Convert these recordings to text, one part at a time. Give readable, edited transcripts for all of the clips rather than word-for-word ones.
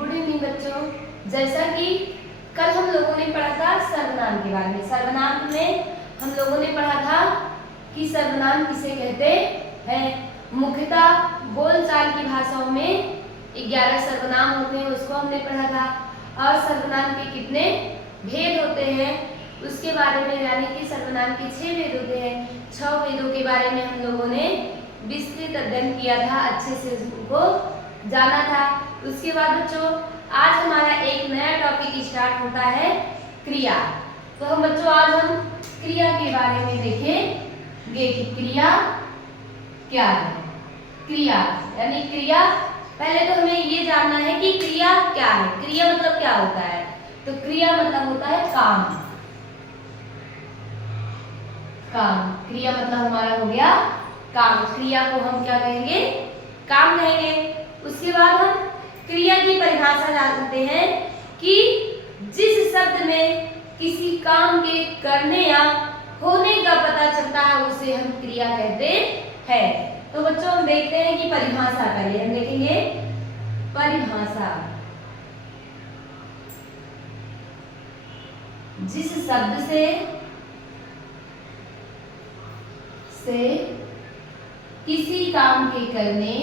Good evening बच्चों। जैसा कि कल हम लोगों ने पढ़ा था सर्वनाम के बारे में। सर्वनाम में हम लोगों ने पढ़ा था कि सर्वनाम किसे कहते हैं। मुख्यतः बोलचाल की भाषाओं में 11 सर्वनाम होते हैं, उसको हमने पढ़ा था। और सर्वनाम के कितने भेद होते हैं उसके बारे में, यानी कि सर्वनाम के 6 भेद होते हैं। 6 भेदों के बारे में हम लोगों ने विस्तृत अध्ययन किया था, अच्छे से उसको जाना था। उसके बाद बच्चों आज हमारा एक नया टॉपिक स्टार्ट होता है, क्रिया। तो हम बच्चों आज हम क्रिया के बारे में देखेंगे कि क्रिया क्या है। क्रिया यानी क्रिया, पहले तो हमें ये जानना है कि क्रिया क्या है। क्रिया मतलब क्या होता है? तो क्रिया मतलब होता है काम। काम, क्रिया मतलब हमारा हो गया काम। क्रिया को हम क्या कहेंगे? काम कहेंगे। उसके बाद हम क्रिया की परिभाषा जानते हैं कि जिस शब्द में किसी काम के करने या होने का पता चलता है उसे हम क्रिया कहते हैं। तो बच्चों हम देखते हैं कि परिभाषा, पहले हम देखेंगे परिभाषा। जिस शब्द से किसी काम के करने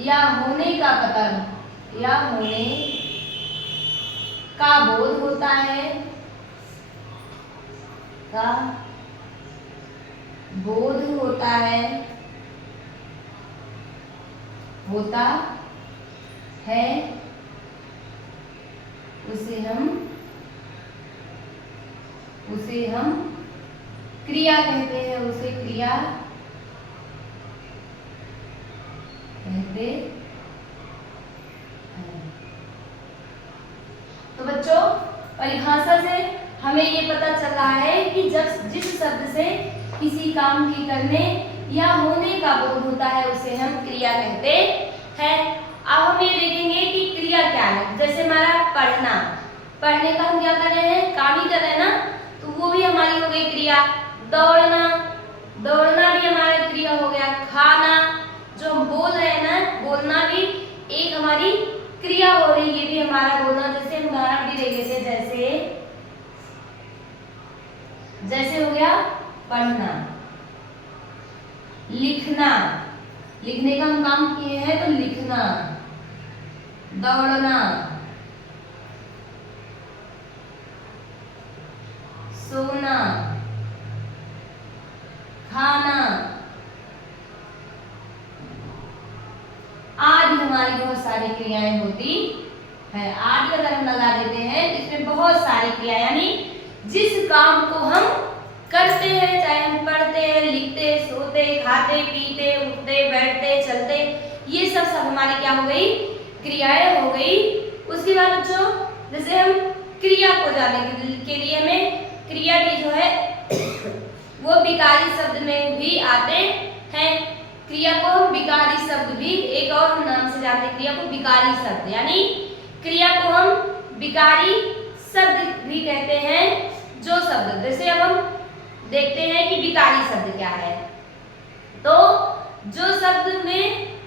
या होने का बोध होता है, उसे हम क्रिया कहते हैं। उसे क्रिया कहते हैं। तो बच्चों परिभाषा से हमें ये पता चल रहा है कि जिस शब्द से किसी काम के करने या होने का बोध होता है उसे हम क्रिया कहते हैं। अब हम ये देखेंगे कि क्रिया क्या है। जैसे हमारा पढ़ने का हम क्या कर रहे हैं? काम ही कर रहे हैं ना, तो वो भी हमारी हो गई क्रिया। दौड़ना भी हमारा क्रिया हो गया। खाना, जो हम बोल रहे हैं ना, बोलना भी एक हमारी क्रिया हो रही है, ये भी हमारा बोलना। जैसे हम उदाहरण भी देख लेते हैं, जैसे हो गया पढ़ना। लिखने का हम काम किए हैं तो लिखना। दौड़ना, सोना, खाना आदि हमारी बहुत सारी क्रियाएं होती है। आदि अगर हम लगा देते हैं तो इसमें बहुत सारी क्रिया, यानी जिस काम को हम करते हैं, चाहे हम पढ़ते हैं, लिखते, सोते, खाते, पीते, उठते, बैठते, चलते, ये सब हमारी क्या हो गई? क्रियाएं हो गई। उसके बाद बच्चों जैसे हम क्रिया को जानने के लिए हमें क्रिया की जो है वो विकारी शब्द में भी आते हैं। क्रिया को हम विकारी शब्द भी, एक और नाम से जानते हैं क्रिया को, विकारी शब्द। यानी क्रिया को हम विकारी शब्द भी कहते हैं। जो शब्द, जैसे अब हम देखते हैं कि विकारी शब्द क्या है। तो जो शब्द में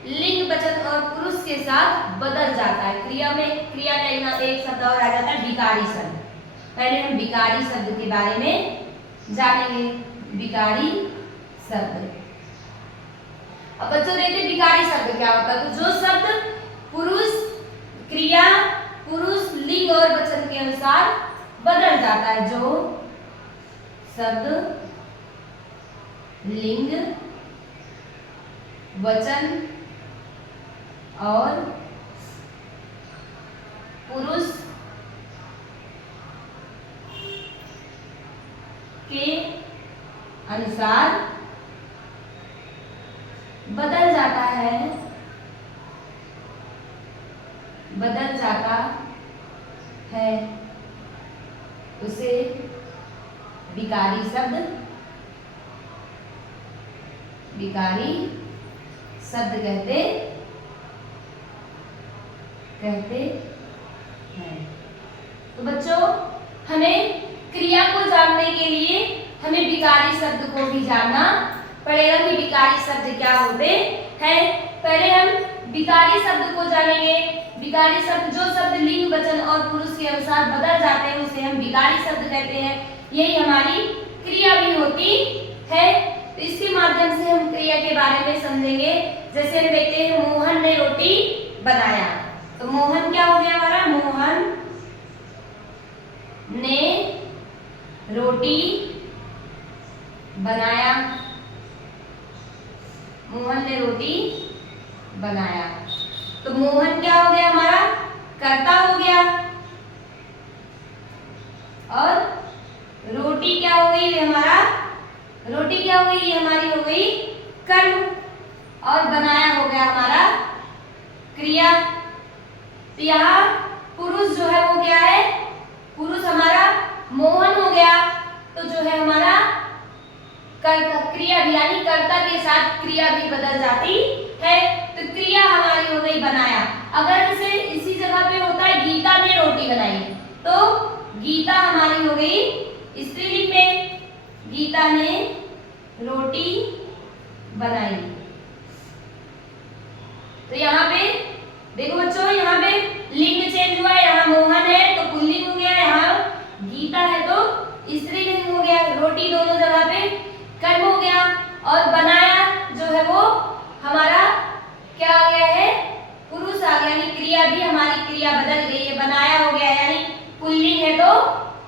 लिंग, वचन और पुरुष के साथ बदल जाता है। क्रिया का एक शब्द और आ जाता है विकारी शब्द। पहले हम विकारी शब्द के बारे में जानेंगे। विकारी शब्द, अब बच्चों देखते हैं विकारी शब्द क्या होता है। तो जो शब्द पुरुष, लिंग और वचन के अनुसार बदल जाता है। जो शब्द लिंग, वचन और पुरुष के अनुसार बदल जाता है उसे विकारी शब्द कहते हैं। तो बच्चों हमें क्रिया को जानने के लिए हमें विकारी शब्द को भी जानना पड़ेगा कि विकारी शब्द क्या होते हैं। पहले हम विकारी शब्द को जानेंगे। विकारी शब्द जो शब्द लिंग, वचन और पुरुष के अनुसार बदल जाते हैं उसे हम विकारी शब्द कहते हैं। यही हमारी क्रिया भी होती है। तो इसके माध्यम से हम क्रिया के बारे में समझेंगे। जैसे हम देखते हैं मोहन ने रोटी बनाया, तो मोहन क्या हो गया हमारा, मोहन ने रोटी बनाया, मोहन ने रोटी बनाया। तो मोहन क्या हो गया हमारा, कर्ता हो गया, और रोटी क्या हो गई हमारा, रोटी क्या हो गई, ये हमारी हो गई कर्म, और बनाया हो गया हमारा क्रिया। तो यहाँ पुरुष जो है वो क्या है, पुरुष हमारा मोहन हो गया। तो जो है हमारा क्रिया भी यानी कर्ता के साथ क्रिया भी बदल जाती है। तो क्रिया हमारी हो गई बनाया। अगर इसे इसी जगह पे होता है गीता ने रोटी बनाई, तो गीता हमारी हो गई स्त्रीलिंग में, गीता ने रोटी बनाई। तो यहाँ पे देखो बच्चों, यहाँ पे लिंग चेंज हुआ है। यहाँ मोहन है तो पुल्लिंग हो गया, यहाँ गीता है तो स्त्रीलिंग हो गया। रोटी दोनों जगह पे कर्म हो गया, और बनाया जो है वो हमारा क्या आ गया है, पुरुष आ गया। यानी क्रिया भी हमारी क्रिया बदल गई है, बनाया हो गया, यानी पुल्लिंग है तो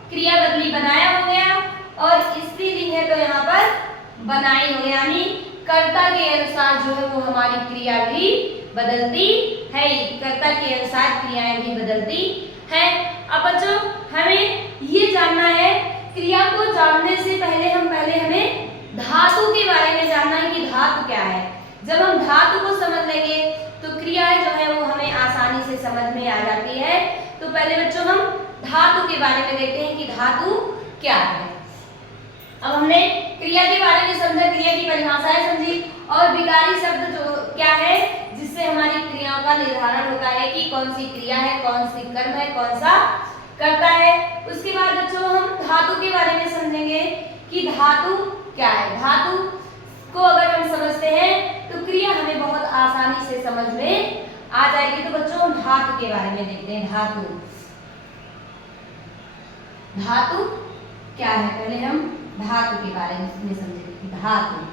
क्रिया बदली बनाया हो गया, और स्त्रीलिंग है तो यहाँ पर बनाई हो गया। यानी कर्ता के अनुसार जो है वो हमारी क्रिया भी बदलती है, कर्ता के अनुसार क्रियाएं भी बदलती है। अब बच्चों हमें ये जानना है, क्रिया को जानने से पहले हमें धातु के बारे में जानना है कि धातु क्या है। जब हम धातु को समझ लेंगे तो क्रियाएं जो है वो हमें आसानी से समझ में आ जाती है। तो पहले बच्चों हम धातु के बारे में देखते हैं कि धातु क्या है। अब हमने क्रिया के बारे में समझा, क्रिया की परिभाषाएं समझी, और विकारी शब्द जो क्या है जिससे हमारी क्रियाओं का निर्धारण होता है कि कौन सी क्रिया है, कौन सी कर्म है, कौन सा कर्ता है। उसके बाद बच्चों हम धातु के बारे में समझेंगे कि धातु क्या है। धातु को अगर हम समझते हैं तो क्रिया हमें बहुत आसानी से समझ में आ जाएगी। तो बच्चों हम धातु के बारे में देखते हैं। धातु, धातु क्या है, पहले हम धातु के बारे में समझेंगे। धातु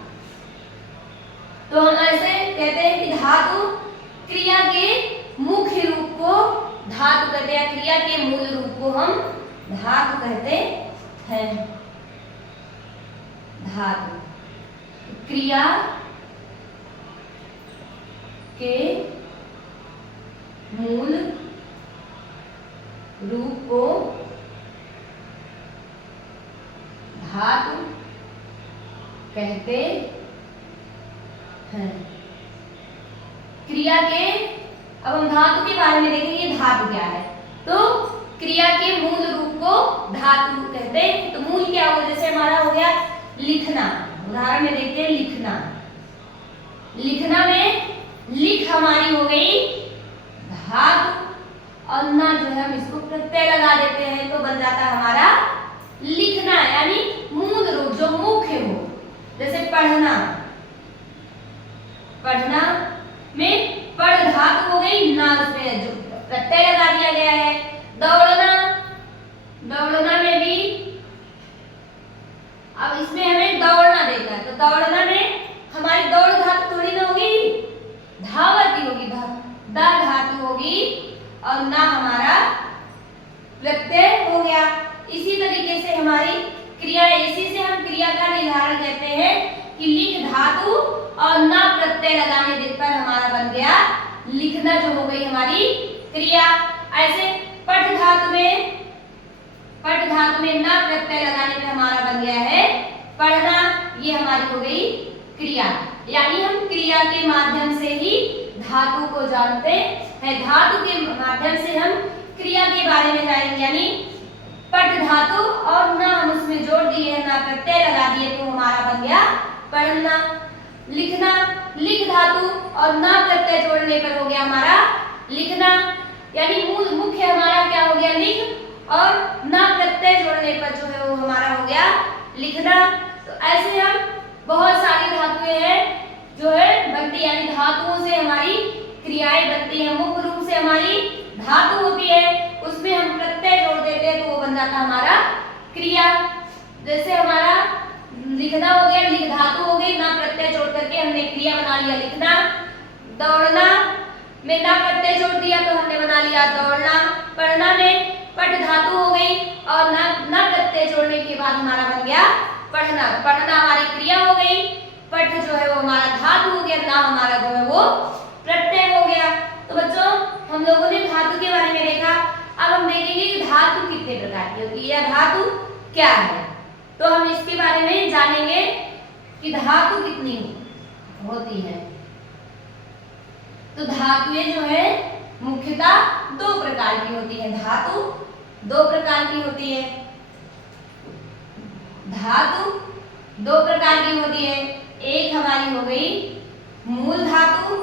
तो हम ऐसे कहते हैं कि धातु क्रिया के मुख्य रूप को धातु कहते हैं, क्रिया के मूल रूप को हम धातु कहते हैं। धातु क्रिया के मूल रूप को धातु कहते हैं। क्रिया के, अब हम धातु के बारे में देखेंगे धातु क्या है। तो क्रिया के मूल रूप को धातु कहते हैं। तो मूल क्या होगा, जैसे हमारा हो गया लिखना, उदाहरण में देखते हैं लिखना। लिखना में लिख हमारी हो गई धातु, और ना जो है हम इसको प्रत्यय लगा देते हैं तो बन जाता है हमारा लिखना, यानी मूल रूप जो मुख्य हो। जैसे पढ़ना, पढ़ना में पढ़ धातु हो गई, ना उसमें जो प्रत्यय लगा दिया गया है। दौड़ना, दौड़ना में भी अब इसमें हमें दौड़ना देना है, तो दौड़ना में हमारी दौड़ धातु थोड़ी ना होगी, धावती होगी, दा धातु होगी, और ना हमारा प्रत्यय हो गया। इसी तरीके से हमारी क्रिया, इसी से हम क्रिया का निर्धारण कहते हैं कि लिख धातु और ना प्रत्यय लगाने पर हमारा बन गया लिखना, जो हो गई हमारी क्रिया। ऐसे पठ धातु में, पठ धातु में ना प्रत्यय लगाने पे हमारा बन गया है पढ़ना, ये हमारी हो गई क्रिया। यानी हम क्रिया के माध्यम से ही धातु को जानते हैं। धातु के माध्यम से हम क्रिया के बारे में जानेंगे, यानी पठ धातु और ना हम उसमें जोड़ दिए, ना प्रत्यय लगा दिए तो हमारा बन गया पढ़ना। लिखना, लिख धातु और ना प्रत्यय जोड़ने पर हो गया हमारा लिखना, यानी मूल मुख्य हमारा क्या हो गया लिख, और ना प्रत्यय प्रत्यय जोड़ने पर जो है वो हमारा हो गया लिखना। तो ऐसे हम बहुत सारी धातुएं हैं जो है बनती, यानी धातुओं से हमारी क्रियाएं बनती हैं। मुख्य रूप से हमारी धातु होती है, उसमें हम प्रत्यय जोड़ देते हैं तो वो बन जाता है हमारा क्रिया। जैसे हमारा लिखना हो गया, लिख धातु हो गई, ना प्रत्यय जोड़ करके हमने क्रिया बना लिया लिखना। दौड़ना में ना प्रत्यय जोड़ दिया तो हमने बना लिया दौड़ना। पढ़ना में पठ धातु हो गई और ना प्रत्यय जोड़ने के बाद हमारा बन गया पढ़ना। पढ़ना हमारी क्रिया हो गई, पठ जो है वो हमारा धातु हो गया, ना हमारा जो है वो प्रत्यय हो गया। तो बच्चों हम लोगों ने धातु के बारे में देखा। अब हम देखेंगे कि धातु कितने प्रकार की होती है या धातु क्या है। तो हम इसके बारे में जानेंगे कि धातु कितनी होती है। तो धातुएं जो है मुख्यतः दो प्रकार की होती है। धातु दो प्रकार की होती है। धातु दो प्रकार की होती है। एक हमारी हो गई मूल धातु,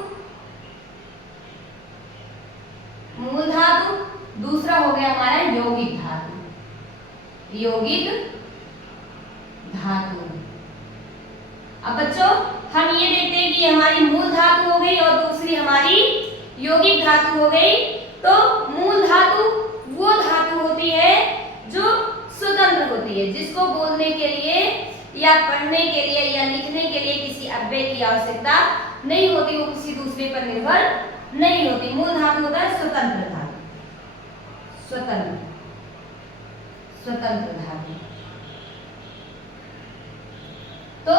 मूल धातु। दूसरा हो गया हमारा यौगिक धातु, यौगिक धातु। अब बच्चों हम ये देखते हैं कि हमारी मूल धातु हो गई और दूसरी हमारी यौगिक धातु हो गई। तो मूल धातु वो धातु होती है जो स्वतंत्र होती है, जिसको बोलने के लिए या पढ़ने के लिए या लिखने के लिए किसी अव्यय की आवश्यकता नहीं होती, वो किसी दूसरे पर निर्भर नहीं होती। मूल धातु होता है स्वतंत्र धातु, स्वतंत्र स्वतंत्र धातु। तो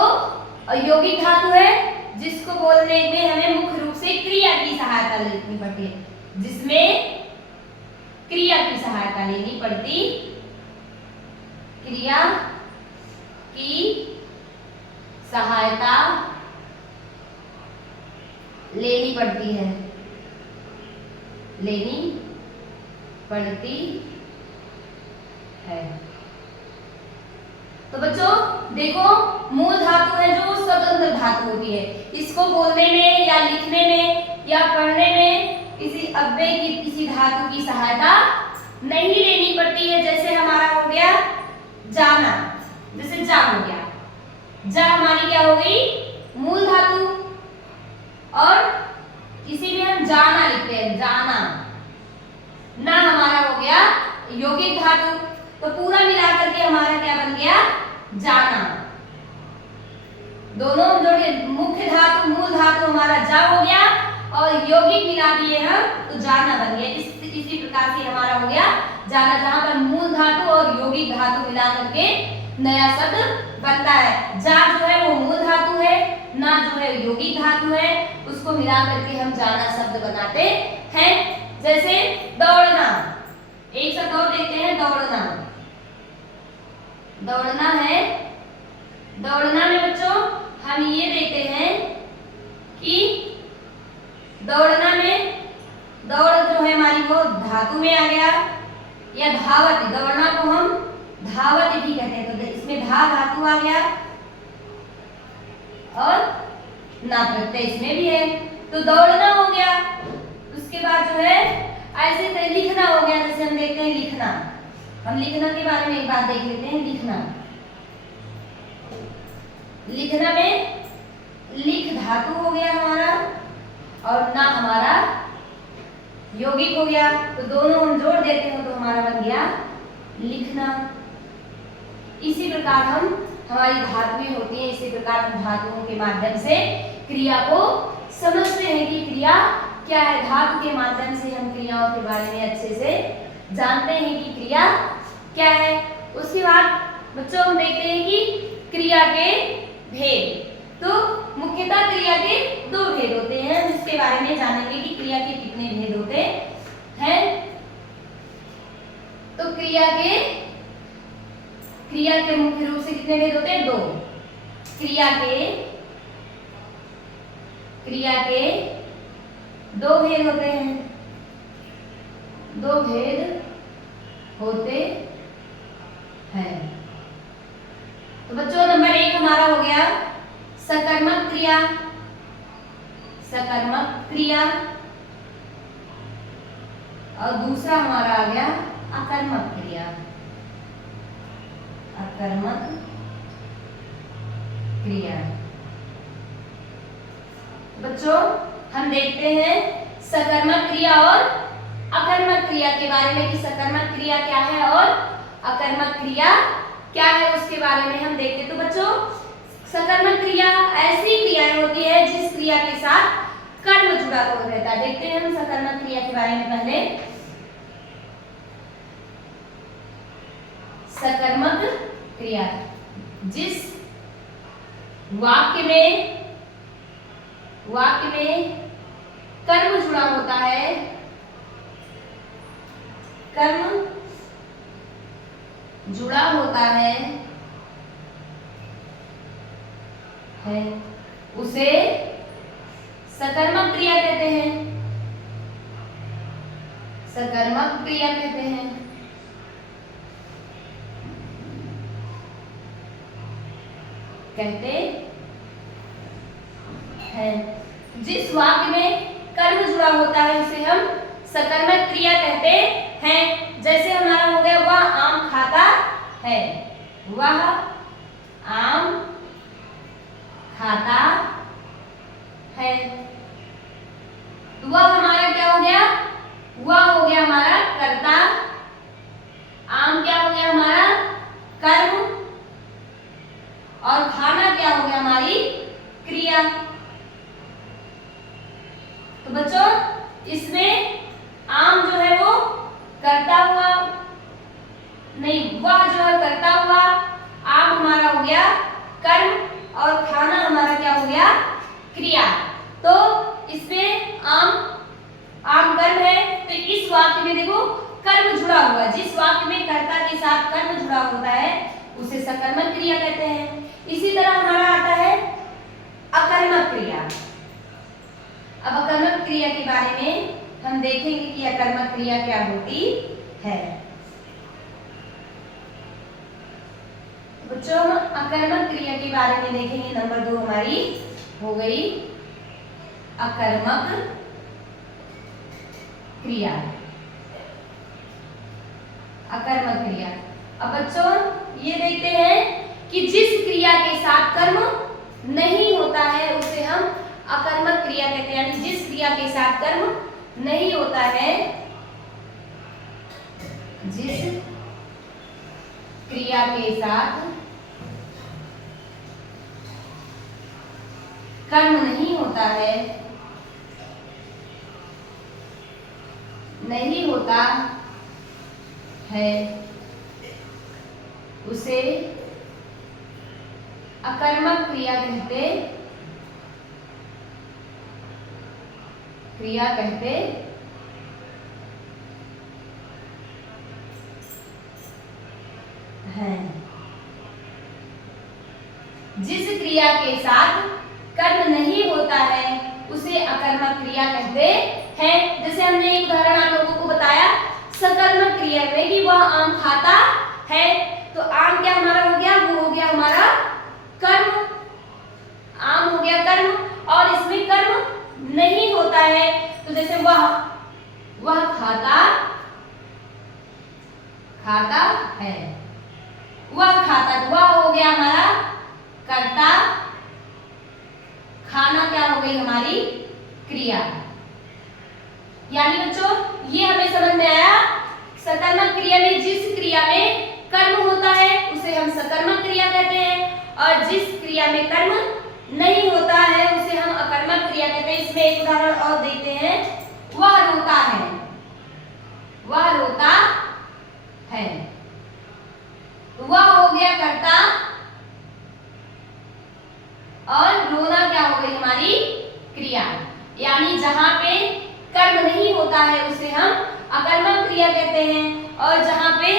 यौगिक धातु है जिसको बोलने में हमें मुख्य रूप से क्रिया की सहायता लेनी पड़ती है, जिसमें क्रिया की सहायता लेनी पड़ती, क्रिया की सहायता लेनी पड़ती है, लेनी पड़ती है। तो बच्चों देखो मूल धातु है जो स्वतंत्र धातु होती है, इसको बोलने में या लिखने में या पढ़ने में किसी अव्यय की किसी धातु की सहायता नहीं लेनी पड़ती है। जैसे हमारा हो गया जाना, जैसे जा हो गया, जा हमारी क्या हो गई मूल धातु, और इसी में हम जाना लिखते हैं, जाना। ना हमारा हो गया यौगिक धातु। तो पूरा मिलाकर के हमारा क्या बन गया जाना। दोनों जोड़े मुख्य धातु मूल धातु हमारा जा हो गया और यौगिक मिला दिए हम तो जाना बन गया। इसी प्रकार से हमारा हो गया जाना, जहां पर मूल धातु और यौगिक धातु मिला करके नया शब्द बनता है। जा जो है वो मूल धातु है, ना जो है यौगिक धातु है, उसको मिला करके हम जाना शब्द बनाते हैं। जैसे दौड़ना, एक शब्द और देखते हैं दौड़ना। दौड़ना है, दौड़ना में बच्चों हम ये देखते हैं कि दौड़ना में दौड़ जो है हमारी वो धातु में आ गया, या धावत, दौड़ना को हम धावत भी कहते हैं। तो इसमें धा धातु आ गया और ना प्रत्यय इसमें भी है, तो दौड़ना हो गया। उसके बाद जो है ऐसे लिखना हो गया। जैसे हम देखते हैं लिखना, हम लिखना के बारे में एक बात देख लेते हैं। लिखना, लिखना में लिख धातु हो गया हमारा और ना हमारा यौगिक हो गया, तो दोनों हम जोड़ देते हैं तो हमारा बन गया लिखना। इसी प्रकार हम हमारी धातुएं होती हैं, इसी प्रकार हम धातुओं के माध्यम से क्रिया को समझते हैं कि क्रिया क्या है। धातु के माध्यम से हम क्रियाओं के बारे में अच्छे से जानते हैं कि क्रिया क्या है। उसके बाद बच्चों हम देखते हैं कि क्रिया के भेद। तो मुख्यतः क्रिया के दो भेद होते हैं, हम इसके बारे में जानेंगे कि क्रिया के कितने भेद होते हैं। तो क्रिया के मुख्य रूप से कितने भेद होते हैं? दो। क्रिया के दो भेद होते हैं, दो भेद होते हैं। तो बच्चों नंबर एक हमारा हो गया सकर्मक क्रिया, सकर्मक क्रिया, और दूसरा हमारा आ गया अकर्मक क्रिया, सकर्मक क्रिया। बच्चों हम देखते हैं सकर्मक क्रिया और अकर्मक क्रिया के बारे में कि सकर्मक क्रिया क्या है और अकर्मक क्रिया क्या है, उसके बारे में हम देखते हैं। तो बच्चों सकर्मक क्रिया ऐसी क्रियाएं होती है जिस क्रिया के साथ कर्म जुड़ा हुआ रहता है। देखते हैं हम सकर्मक क्रिया के बारे में पहले। सकर्मक क्रिया जिस वाक्य में कर्म जुड़ा होता है, कर्म जुड़ा होता है उसे सकर्मक क्रिया कहते हैं। सकर्मक क्रिया कहते हैं। जिस वाक्य में कर्म जुड़ा होता है उसे हम सकर्मक क्रिया कहते हैं। जैसे हमारा हो गया वह आम खाता है, वह आम खाता है। वह हमारा क्या हो गया, वह हो गया हमारा कर्ता, आम क्या हो गया हमारा कर्म, और खाना क्या हो गया हमारी क्रिया। तो बच्चों इसमें आम जो है वो करता हुआ नहीं, वह जो है करता हुआ, आम हमारा हो गया कर्म और खाना हमारा क्या हो गया क्रिया। तो इसमें आम कर्म है। तो इस वाक्य में देखो कर्म जुड़ा हुआ, जिस वाक्य में कर्ता के साथ कर्म जुड़ा होता है उसे सकर्मक क्रिया कहते हैं। इसी तरह हमारा आता है अकर्मक क्रिया। अब अकर्मक क्रिया के बारे में हम देखेंगे कि अकर्मक क्रिया क्या होती है। बच्चों हम अकर्मक क्रिया के बारे में देखेंगे। नंबर 2 हमारी हो गई अकर्मक क्रिया। अकर्मक क्रिया। अब बच्चों ये देखते हैं कि जिस क्रिया के साथ कर्म नहीं होता है उसे हम अकर्मक क्रिया कहते हैं। यानी जिस क्रिया के साथ कर्म नहीं होता है, जिस क्रिया के साथ कर्म नहीं होता है, नहीं होता है उसे अकर्मक क्रिया कहते हैं। जिस क्रिया के साथ कर्म नहीं होता है उसे अकर्मक क्रिया कहते हैं। जैसे हमने एक उदाहरण आप लोगों को बताया सकर्मक क्रिया में कि वह आम खाता है, तो आम क्या हमारा हो गया, वो हो गया हमारा कर्म, आम हो गया कर्म, और इसमें कर्म नहीं होता है। तो जैसे वह खाता है, वह खाता, वह हो गया हमारा कर्ता, खाना क्या हो गई हमारी क्रिया। यानी बच्चों ये हमें समझ में आया सकर्मक क्रिया में जिस क्रिया में कर्म होता है उसे हम सकर्मक क्रिया कहते हैं, और जिस क्रिया में कर्म नहीं होता है उसे हम अकर्मक क्रिया कहते हैं। इसमें एक उदाहरण और देते हैं, वह रोता है, वह रोता है, वह हो गया कर्ता, और रोना क्या हो गई हमारी क्रिया। यानी जहां पे कर्म नहीं होता है उसे हम अकर्मक क्रिया कहते हैं, और जहां पे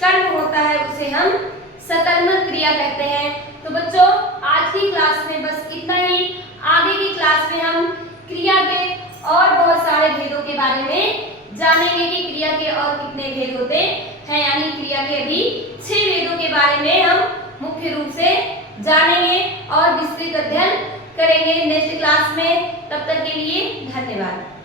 कर्म होता है उसे हम सकर्मक क्रिया कहते हैं। तो बच्चों आज की क्लास में बस इतना ही। आगे की क्लास में हम क्रिया के और बहुत सारे भेदों के बारे में जानेंगे कि क्रिया के और कितने भेद होते हैं। यानी क्रिया के अभी 6 भेदों के बारे में हम मुख्य रूप से जानेंगे और विस्तृत अध्ययन करेंगे नेक्स्ट क्लास में। तब तक के लिए धन्यवाद।